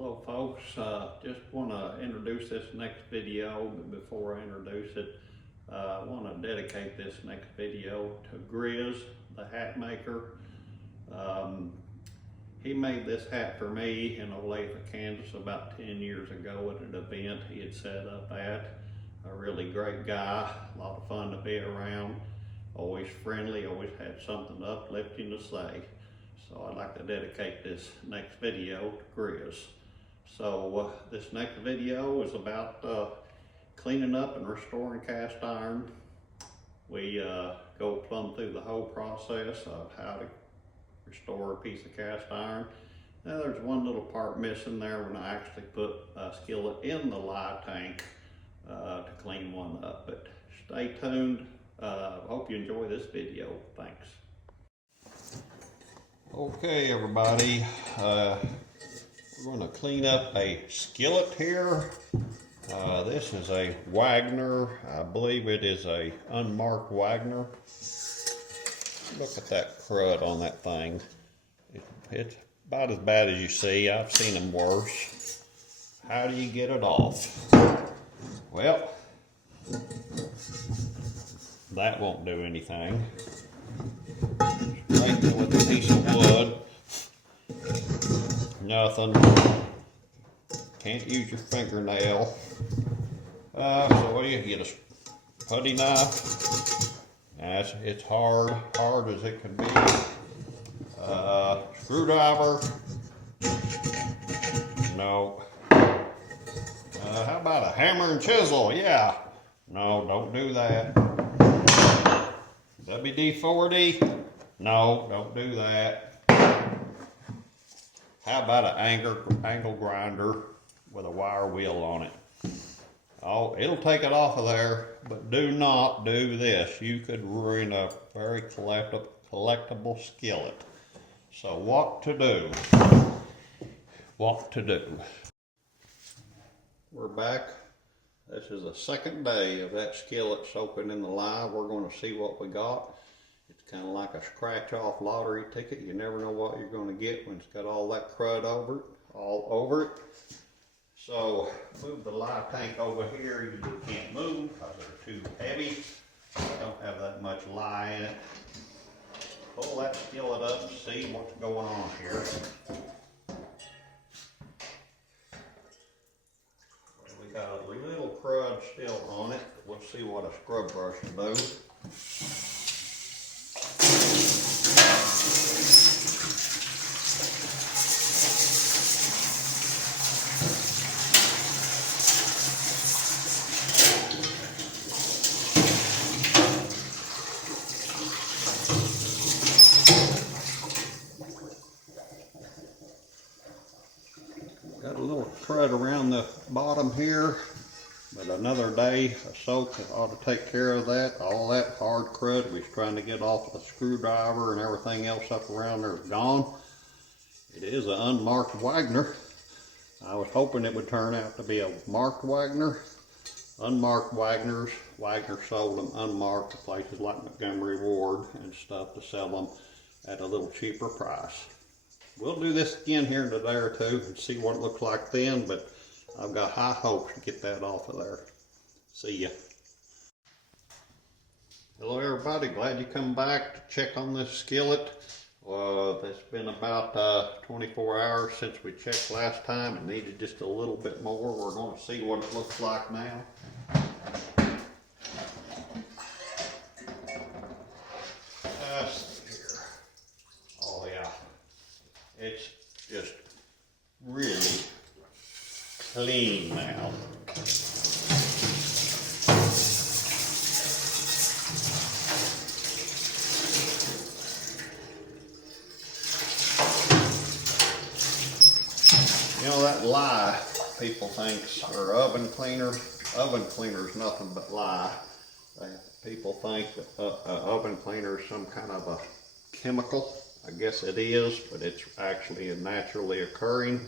Hello folks, just want to introduce this next video, but before I introduce it, I want to dedicate this next video to Grizz, the hat maker. He made this hat for me in Olathe, Kansas about 10 years ago at an event he had set up at. A really great guy, a lot of fun to be around, always friendly, always had something uplifting to say. So I'd like to dedicate this next video to Grizz. So this next video is about cleaning up and restoring cast iron. We go plumb through the whole process of how to restore a piece of cast iron. Now there's one little part missing there when I actually put a skillet in the lye tank to clean one up. But stay tuned. Hope you enjoy this video. Thanks. Okay everybody, we're going to clean up a skillet here. This is a Wagner. I believe it is a unmarked Wagner. Look at that crud on that thing. It's about as bad as you see. I've seen them worse. How do you get it off? Well, that won't do anything. Right with a piece of wood. Nothing. Can't use your fingernail. So what do you get? A putty knife. It's hard as it can be. Screwdriver. No. How about a hammer and chisel? Yeah. No, don't do that. WD-40. No, don't do that. How about an angle grinder with a wire wheel on it? Oh, it'll take it off of there, but do not do this. You could ruin a very collectible skillet. So what to do? What to do? We're back. This is the second day of that skillet soaking in the lye. We're going to see what we got. It's kind of like a scratch-off lottery ticket. You never know what you're going to get when it's got all that crud all over it. So, move the lye tank over here. You can't move because they're too heavy. I don't have that much lye in it. Pull that skillet up and see what's going on here. We got a little crud still on it. We'll see what a scrub brush will do. Got a little crud around the bottom here, but another day of soak ought to take care of that. All that hard crud we was trying to get off the screwdriver and everything else up around there is gone. It is an unmarked Wagner. I was hoping it would turn out to be a marked Wagner. Unmarked Wagners, Wagner sold them unmarked to places like Montgomery Ward and stuff to sell them at a little cheaper price. We'll do this again here in a day or two and see what it looks like then, but I've got high hopes to get that off of there. See ya. Hello everybody, glad you come back to check on this skillet. It's been about 24 hours since we checked last time. It needed just a little bit more. We're going to see what it looks like now. Oh yeah. It's just really clean now. You know that lye people think are oven cleaners. Oven cleaner is nothing but lye. People think that oven cleaner is some kind of a chemical. I guess it is, but it's actually naturally occurring,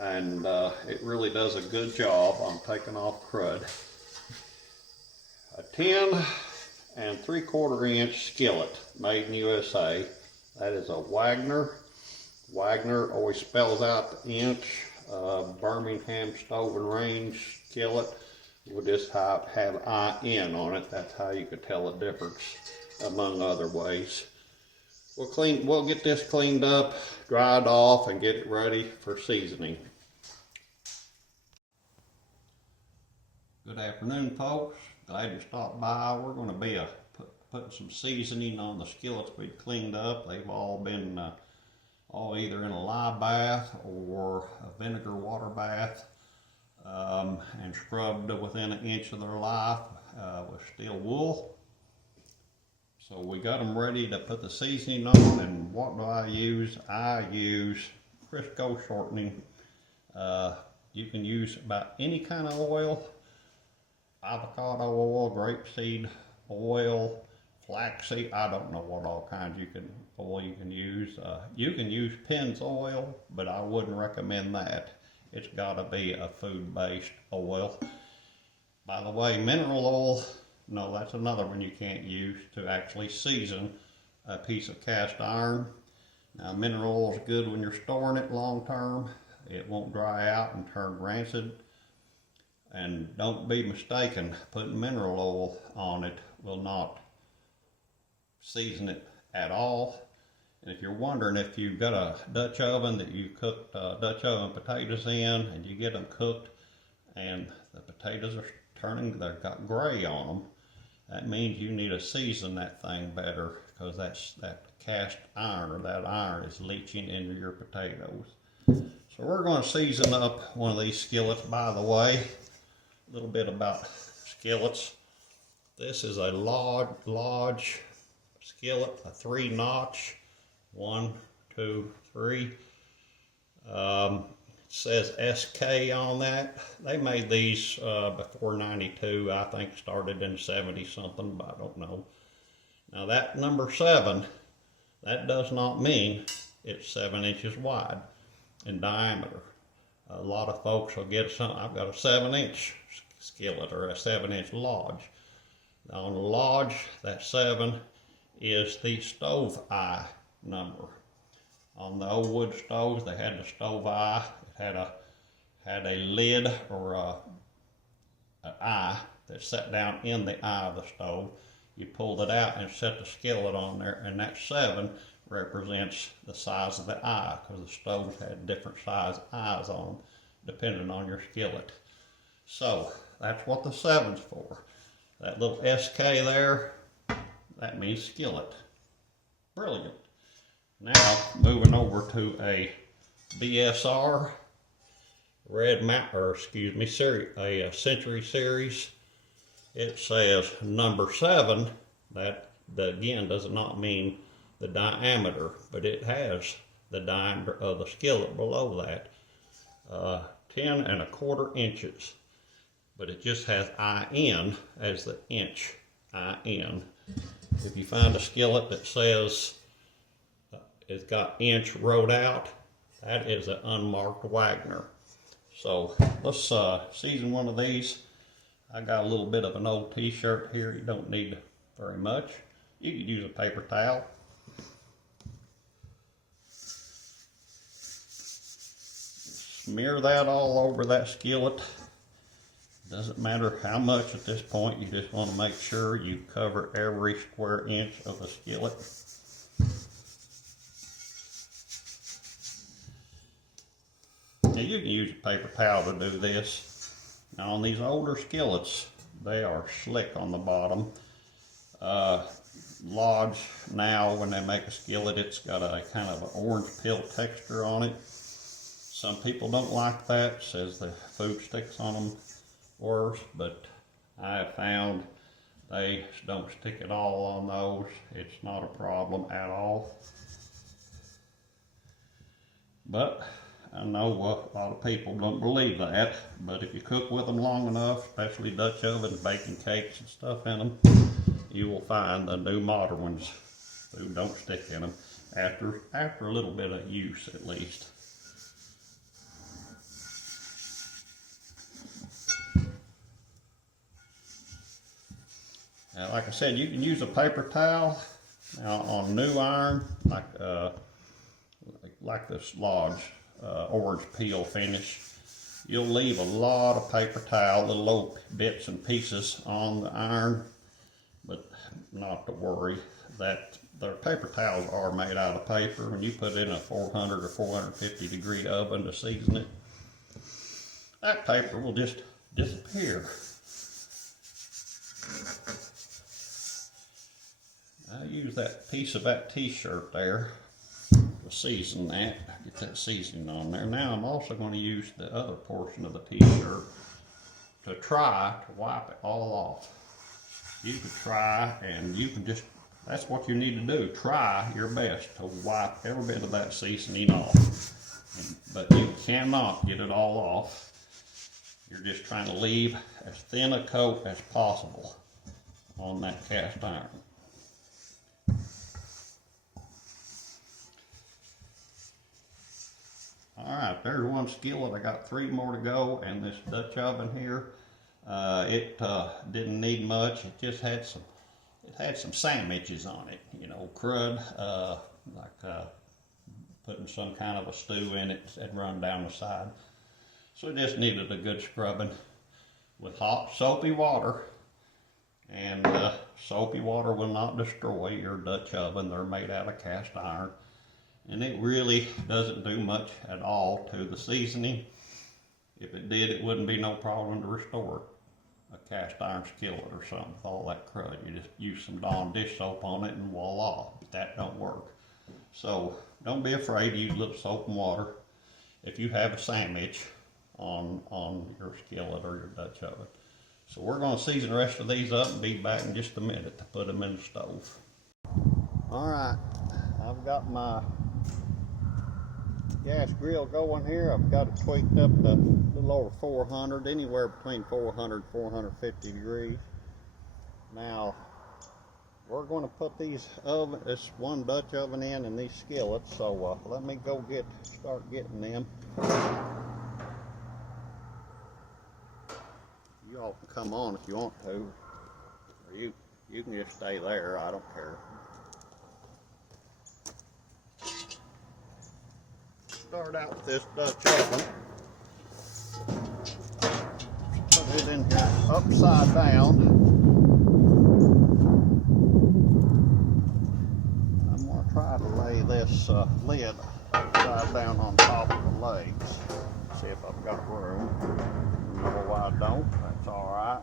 and it really does a good job on taking off crud. A 10 and 3/4 inch skillet made in USA. That is a Wagner. Wagner always spells out the inch Birmingham Stove and Range skillet will just have IN on it. That's how you could tell the difference, among other ways. We'll get this cleaned up, dried off, and get it ready for seasoning. Good afternoon, folks. Glad you stopped by. We're going to be putting some seasoning on the skillets we cleaned up. They've all been either in a lye bath or a vinegar water bath, and scrubbed within an inch of their life with steel wool. So we got them ready to put the seasoning on, and what do I use? I use Crisco shortening. You can use about any kind of oil, avocado oil, grapeseed oil, flaxseed. I don't know what all kinds oil you can use. You can use Pennzoil, but I wouldn't recommend that. It's got to be a food-based oil. By the way, mineral oil, no, that's another one you can't use to actually season a piece of cast iron. Now, mineral oil is good when you're storing it long term. It won't dry out and turn rancid. And don't be mistaken, putting mineral oil on it will not season it at all. And if you're wondering if you've got a Dutch oven that you cooked Dutch oven potatoes in, and you get them cooked and the potatoes are they've got gray on them, that means you need to season that thing better, because that cast iron, or that iron, is leaching into your potatoes. So we're going to season up one of these skillets. By the way, a little bit about skillets. This is a Lodge skillet, a 3-notch, 1, 2, 3. It says SK on that. They made these before 92. I think started in 70 something, but I don't know. Now that number 7, that does not mean it's 7 inches wide in diameter. A lot of folks will get something. I've got a 7-inch skillet, or a 7-inch Lodge. Now on the Lodge, that 7 is the stove eye number. On the old wood stoves, they had the stove eye. It had a lid, or an eye that sat down in the eye of the stove. You pulled it out and set the skillet on there, and that 7 represents the size of the eye, because the stoves had different size eyes on them depending on your skillet. So that's what the 7's for. That little SK there, that means skillet. Brilliant. Now moving over to a BSR a Century Series. It says number 7. That again does not mean the diameter, but it has the diameter of the skillet below that, 10 1/4 inches. But it just has IN as the inch, IN. If you find a skillet that says it's got inch wrote out, that is an unmarked Wagner. So let's season one of these. I got a little bit of an old t-shirt here. You don't need very much. You could use a paper towel. Smear that all over that skillet. Doesn't matter how much at this point. You just want to make sure you cover every square inch of the skillet. Now you can use a paper towel to do this. Now on these older skillets, they are slick on the bottom. Lodge now, when they make a skillet, it's got a kind of an orange peel texture on it. Some people don't like that, says the food sticks on them worse, but I have found they don't stick at all on those. It's not a problem at all. But I know a lot of people don't believe that, but if you cook with them long enough, especially Dutch ovens, baking cakes and stuff in them, you will find the new modern ones who don't stick in them after a little bit of use at least. Now, like I said, you can use a paper towel. Now on new iron, like this Lodge orange peel finish. You'll leave a lot of paper towel, little bits and pieces on the iron, but not to worry. That their paper towels are made out of paper. When you put it in a 400 or 450 degree oven to season it, that paper will just disappear. I use that piece of that t-shirt there to season that, get that seasoning on there. Now I'm also going to use the other portion of the t-shirt to try to wipe it all off. You can try, and you can just, that's what you need to do. Try your best to wipe every bit of that seasoning off. But you cannot get it all off. You're just trying to leave as thin a coat as possible on that cast iron. Alright, there's one skillet. I got 3 more to go, and this Dutch oven here, it didn't need much. It just had some sandwiches on it, you know, crud, like putting some kind of a stew in it that run down the side. So it just needed a good scrubbing with hot soapy water. And soapy water will not destroy your Dutch oven. They're made out of cast iron. And it really doesn't do much at all to the seasoning. If it did, it wouldn't be no problem to restore a cast iron skillet or something with all that crud. You just use some Dawn dish soap on it and voila, but that don't work. So don't be afraid to use a little soap and water if you have a sandwich on your skillet or your Dutch oven. So we're going to season the rest of these up and be back in just a minute to put them in the stove. Alright, I've got my gas grill going here. I've got it tweaked up to a little over 400, anywhere between 400 and 450 degrees. Now, we're going to put this one Dutch oven in and these skillets, so let me go start getting them. You all can come on if you want to, or you can just stay there, I don't care. Start out with this Dutch oven. Put it in here upside down. I'm going to try to lay this lid upside down on top of the legs. See if I've got room. No, I don't. That's all right.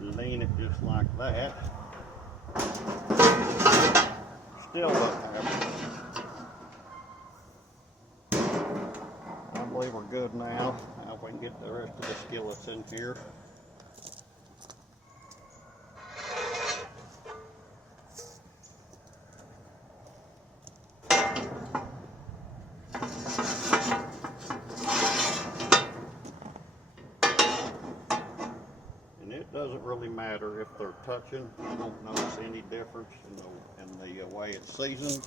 Lean it just like that. Still doesn't have it. I believe we're good now. Now we can get the rest of the skillets in here. And it doesn't really matter if they're touching. You don't notice any difference in the way it's seasoned.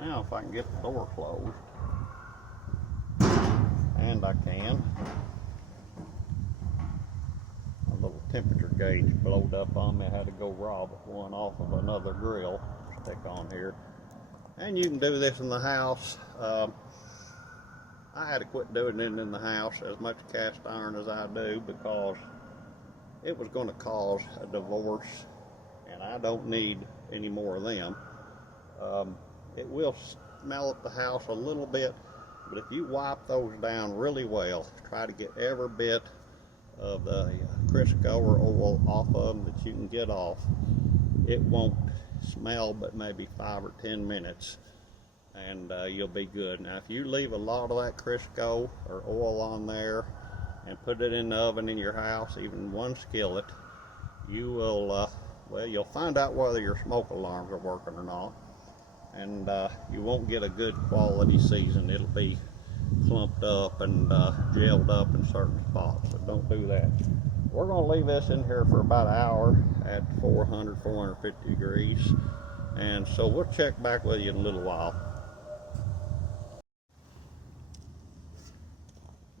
Now if I can get the door closed, and I can, a little temperature gauge blowed up on me. I had to go rob one off of another grill, stick on here. And you can do this in the house. I had to quit doing it in the house as much cast iron as I do because it was going to cause a divorce, and I don't need any more of them. It will smell at the house a little bit, but if you wipe those down really well, try to get every bit of the Crisco or oil off of them that you can get off, it won't smell but maybe 5 or 10 minutes, and you'll be good. Now if you leave a lot of that Crisco or oil on there and put it in the oven in your house, even one skillet, you will, well, you'll find out whether your smoke alarms are working or not. And you won't get a good quality season. It'll be clumped up and gelled up in certain spots, so don't do that. we're going to leave this in here for about an hour at 450 degrees. And so we'll check back with you in a little while.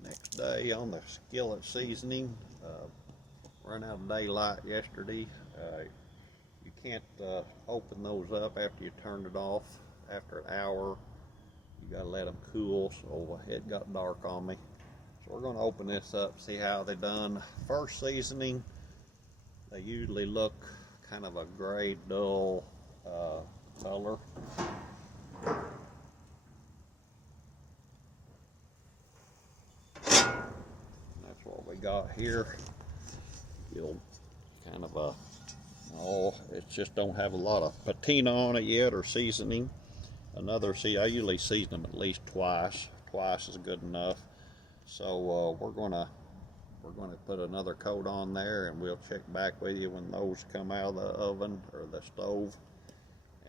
Next day on the skillet seasoning. Run out of daylight yesterday. You can't open those up after you turn it off. After an hour, you gotta let them cool, so it got dark on me. So we're gonna open this up, see how they done. First seasoning, they usually look kind of a gray, dull color. That's what we got here. You'll kind of it just don't have a lot of patina on it yet, or seasoning. I usually season them at least twice. Twice is good enough. So we're gonna put another coat on there, and we'll check back with you when those come out of the oven or the stove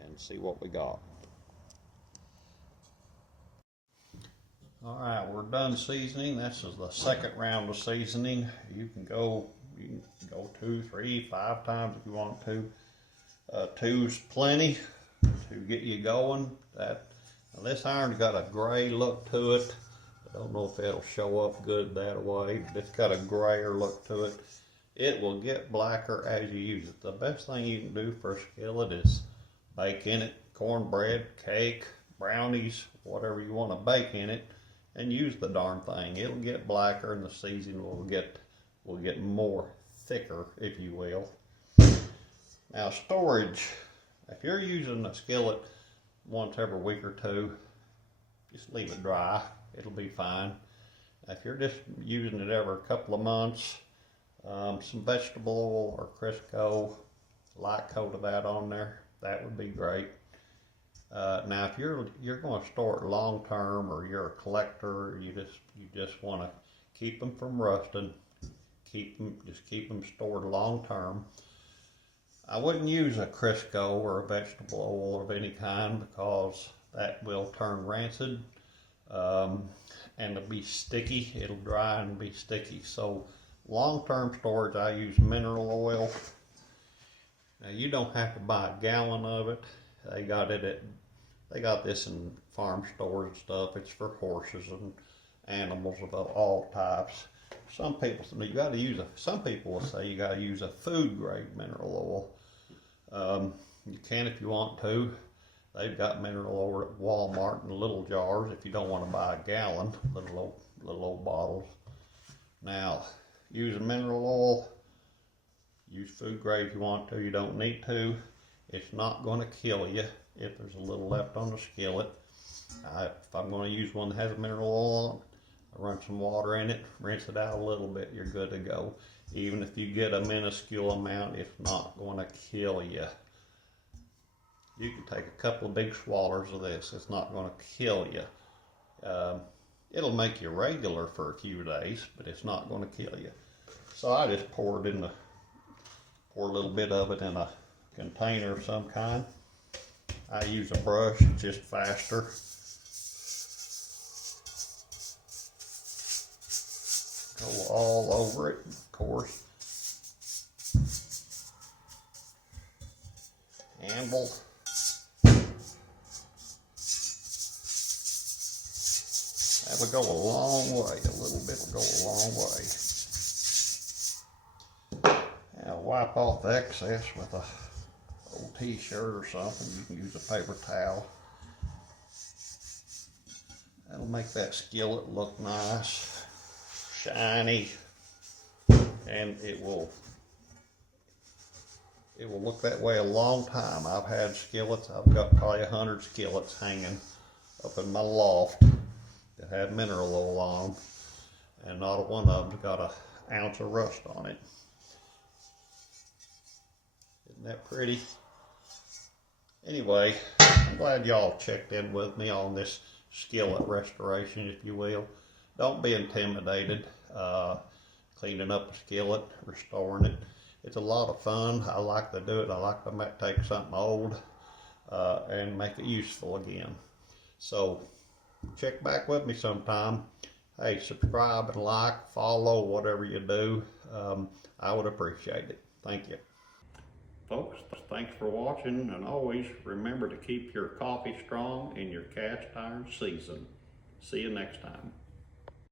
and see what we got. All right, we're done seasoning. This is the second round of seasoning. You can go 2, 3, 5 times if you want to. 2's plenty to get you going. This iron's got a gray look to it. I don't know if it'll show up good that way, but it's got a grayer look to it. It will get blacker as you use it. The best thing you can do for a skillet is bake in it. Cornbread, cake, brownies, whatever you want to bake in it, and use the darn thing. It'll get blacker, and the seasoning will get more thicker, if you will. Now, storage. If you're using a skillet once every week or two, just leave it dry. It'll be fine. If you're just using it every couple of months, some vegetable oil or Crisco, light coat of that on there, that would be great. Now, if you're going to store it long term, or you're a collector, you just want to keep them from rusting, keep them stored long term. I wouldn't use a Crisco or a vegetable oil of any kind, because that will turn rancid, and it'll be sticky. It'll dry and be sticky. So long-term storage, I use mineral oil. Now, you don't have to buy a gallon of it. They got this in farm stores and stuff. It's for horses and animals of all types. Some people will say you gotta use a food grade mineral oil. You can if you want to. They've got mineral oil at Walmart in little jars if you don't want to buy a gallon, little old bottles. Now, using mineral oil, use food grade if you want to. You don't need to. It's not going to kill you if there's a little left on the skillet. If I'm going to use one that has a mineral oil on it, I run some water in it, rinse it out a little bit, you're good to go. Even if you get a minuscule amount, it's not going to kill you. You can take a couple of big swallows of this. It's not going to kill you. It'll make you regular for a few days, but it's not going to kill you. So I just pour a little bit of it in a container of some kind. I use a brush, it's just faster. Go all over it, of course. Amble. That will go a long way. A little bit will go a long way. Now wipe off the excess with a old t-shirt or something. You can use a paper towel. That'll make that skillet look nice, shiny, and it will look that way a long time. I've had skillets. I've got probably 100 skillets hanging up in my loft that have mineral oil on, and not one of them's got an ounce of rust on it. Isn't that pretty? Anyway, I'm glad y'all checked in with me on this skillet restoration, if you will. Don't be intimidated cleaning up a skillet, restoring it. It's a lot of fun. I like to do it. I like to take something old and make it useful again. So check back with me sometime. Hey, subscribe and like, follow, whatever you do. I would appreciate it. Thank you. Folks, thanks for watching, and always remember to keep your coffee strong and your cast iron seasoned. See you next time.